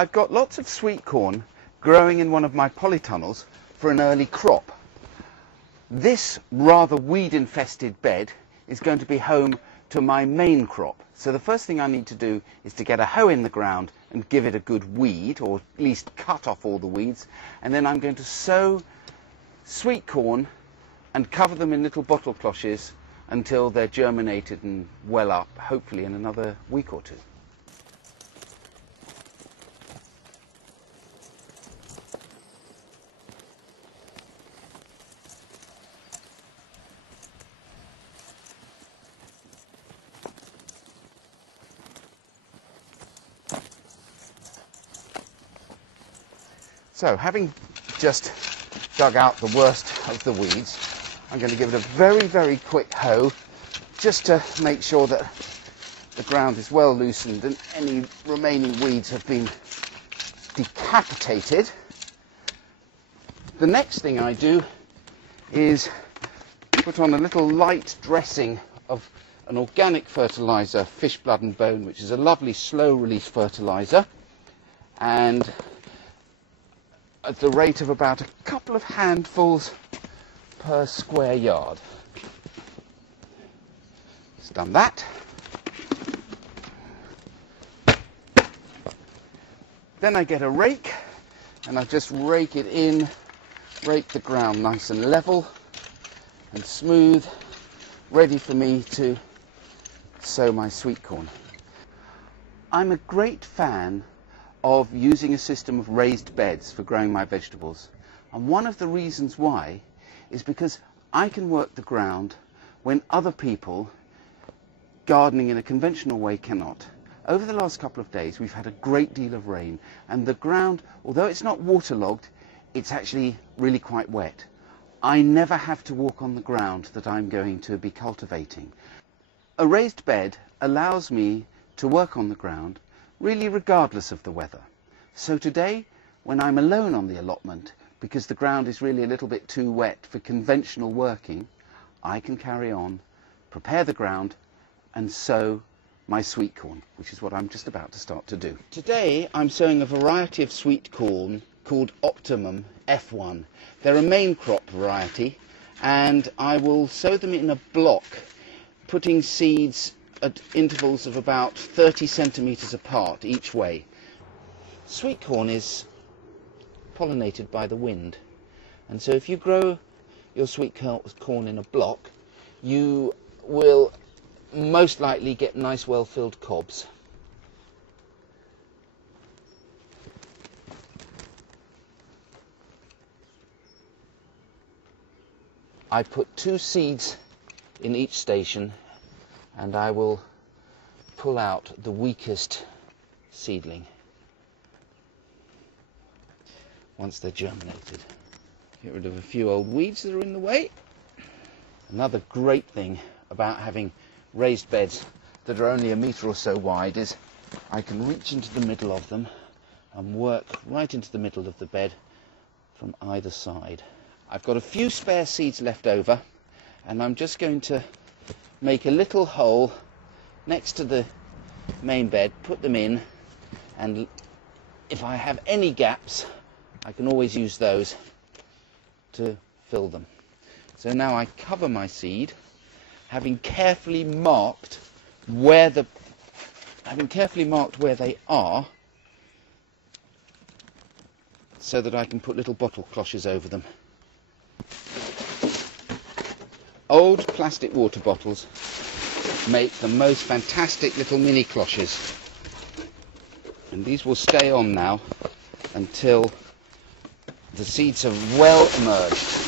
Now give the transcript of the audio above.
I've got lots of sweet corn growing in one of my polytunnels for an early crop. This rather weed-infested bed is going to be home to my main crop. So the first thing I need to do is to get a hoe in the ground and give it a good weed, or at least cut off all the weeds. And then I'm going to sow sweet corn and cover them in little bottle cloches until they're germinated and well up, hopefully in another week or two. So, having just dug out the worst of the weeds, I'm going to give it a very, very quick hoe just to make sure that the ground is well loosened and any remaining weeds have been decapitated. The next thing I do is put on a little light dressing of an organic fertiliser, fish blood and bone, which is a lovely slow release fertiliser, and at the rate of about a couple of handfuls per square yard. Just done that. Then I get a rake and I just rake it in, rake the ground nice and level and smooth, ready for me to sow my sweet corn. I'm a great fan of using a system of raised beds for growing my vegetables, and one of the reasons why is because I can work the ground when other people gardening in a conventional way cannot. Over the last couple of days we've had a great deal of rain, and the ground, although it's not waterlogged, it's actually really quite wet. I never have to walk on the ground that I'm going to be cultivating. A raised bed allows me to work on the ground really regardless of the weather. So today, when I'm alone on the allotment, because the ground is really a little bit too wet for conventional working, I can carry on, prepare the ground and sow my sweet corn, which is what I'm just about to start to do. Today I'm sowing a variety of sweet corn called Optimum F1. They're a main crop variety, and I will sow them in a block, putting seeds at intervals of about 30 centimetres apart each way. Sweet corn is pollinated by the wind, and so if you grow your sweet corn in a block, you will most likely get nice well-filled cobs. I put 2 seeds in each station, and I will pull out the weakest seedling once they're germinated. Get rid of a few old weeds that are in the way. Another great thing about having raised beds that are only a metre or so wide is I can reach into the middle of them and work right into the middle of the bed from either side. I've got a few spare seeds left over, and I'm just going to make a little hole next to the main bed, put them in, and if I have any gaps I can always use those to fill them. So now I cover my seed, having carefully marked where they are, so that I can put little bottle cloches over them. Old plastic water bottles make the most fantastic little mini cloches, and these will stay on now until the seeds have well emerged.